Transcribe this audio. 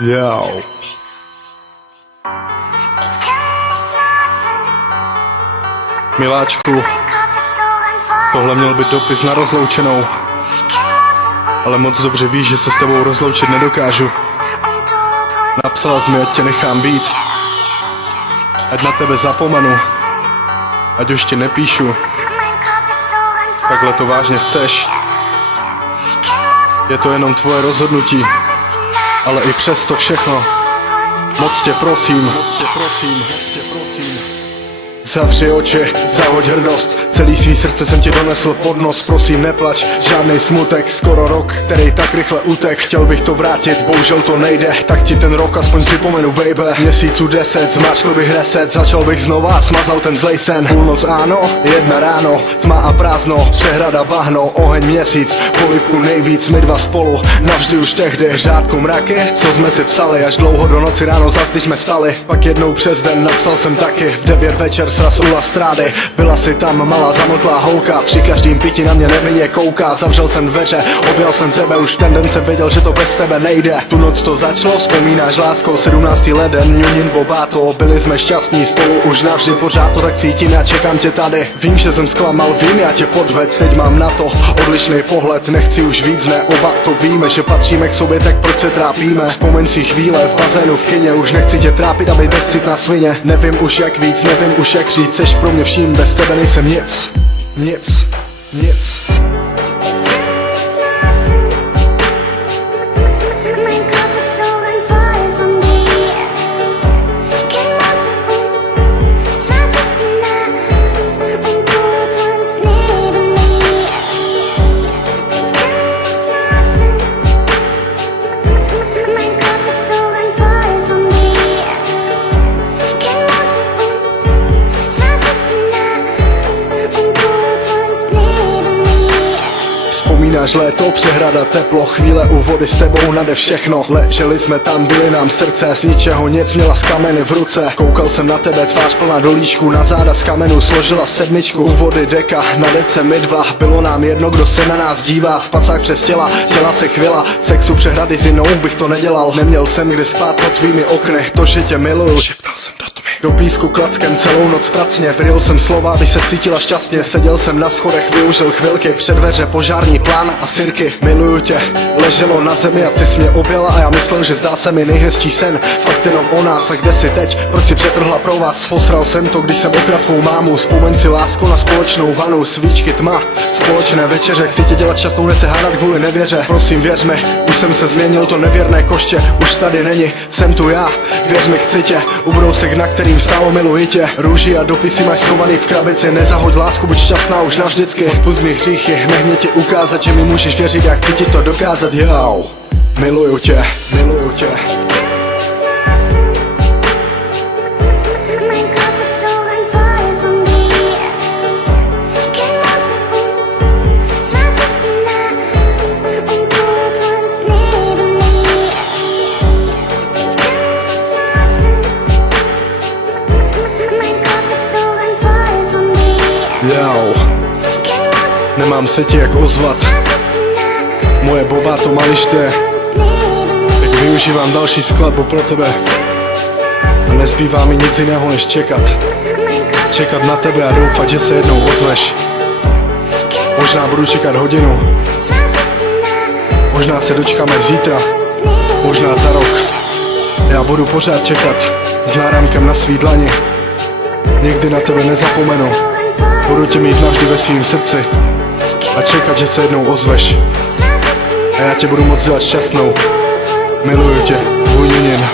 Yo. Miláčku, tohle měl být dopis na rozloučenou, ale moc dobře víš, že se s tebou rozloučit nedokážu. Napsala jsi mi, ať tě nechám být, ať na tebe zapomenu, ať už ti nepíšu. Takhle to vážně chceš? Je to jenom tvoje rozhodnutí, ale i přes to všechno moc tě prosím. Zavři oči, zahoď hrdost, celý svý srdce jsem ti donesl pod nos. Prosím neplač, žádnej smutek, skoro rok, který tak rychle utek. Chtěl bych to vrátit, bohužel to nejde, tak ti ten rok aspoň připomenu, baby. Měsíců 10, zmáčkl bych reset, začal bych znova, smazal ten zlej sen. Půlnoc áno, 1 ráno, tma a prázdno, přehrada bahno, oheň měsíc, polibku nejvíc, my dva spolu, navždy už tehdy. Řádku mraky, co jsme si psali, až dlouho do noci ráno zas když jsme stali. Pak jednou přes den napsal jsem taky, v 9 večer sraz u La Strády. Byla si tam malá zamlklá holka, při každým pití na mě nevinně kouká. Zavřel jsem dveře, objel jsem tebe, už ten den jsem věděl, že to bez tebe nejde. Tu noc to začalo, vzpomínáš láskou, 17. leden, Junin Bobato. Byli jsme šťastní spolu už navždy, pořád to tak cítím, já čekám tě tady. Vím, že jsem zklamal, vím, já tě podved, teď mám na to odlišný pohled. Nechci už víc, ne, oba to víme, že patříme k sobě, tak proč se trápíme. Vzpomeň si chvíle v bazénu v kině, už nechci tě trápit, aby bezcitná svině. Nevím už jak víc, nevím už jak říct, seš pro mě vším, bez tebe nejsem nic. Nic. Vzpomínáš léto, přehrada, teplo, chvíle u vody s tebou nade všechno. Leželi jsme tam, byly nám srdce, z ničeho nic, měla z kameny v ruce. Koukal jsem na tebe, tvář plná dolíčků, na záda z kamenu složila 7. U vody deka, na dece my dva, bylo nám jedno, kdo se na nás dívá. Spacák přes těla se chvěla, sexu přehrady s jinou bych to nedělal. Neměl jsem kde spát pod tvými oknech, to, že tě miluju, šeptal jsem do tmy. Do písku klackem celou noc pracně, vryl jsem slova, aby se cítila šťastně. Seděl jsem na schodech, využil chvilky, před dveře požární plán a sirky. Miluju tě, leželo na zemi a ty jsi mě objela a já myslel, že zdá se mi nejhezčí sen. Fakt jenom o nás, a kde jsi teď, proč si přetrhla pro vás? Posral jsem to, když jsem okradl tvou mámu. Vzpomeň si lásku na společnou vanu, svíčky, tma, společné večeře. Chci tě dělat šťastnou, ne se hádat kvůli nevěře. Prosím věř mi, už jsem se změnil, to nevěrné koště už tady není, jsem tu já, věř mi, chci tě. Ubrousek, na kterým stálo miluji tě. Růži a dopisy máš schovaný v krabici. Nezahoď lásku, buď šťastná už navždycky. Odpusť mi hříchy, nech mě ti ukázat, že mi můžeš věřit, jak chci ti to dokázat. Yo, miluju tě. Yo, nemám se ti jak ozvat, moje Bobato maliště. Tak využívám další skladbu pro tebe a nezbývá mi nic jiného než čekat na tebe a doufat, že se jednou ozveš. Možná budu čekat hodinu, možná se dočkáme zítra, možná za rok. Já budu pořád čekat s náramkem na svý dlani. Nikdy na tebe nezapomenu, budu tě mít navždy ve svým srdci a čekat, že se jednou ozveš. A já tě budu moc dělat šťastnou. Miluju tě, tvůj Junin.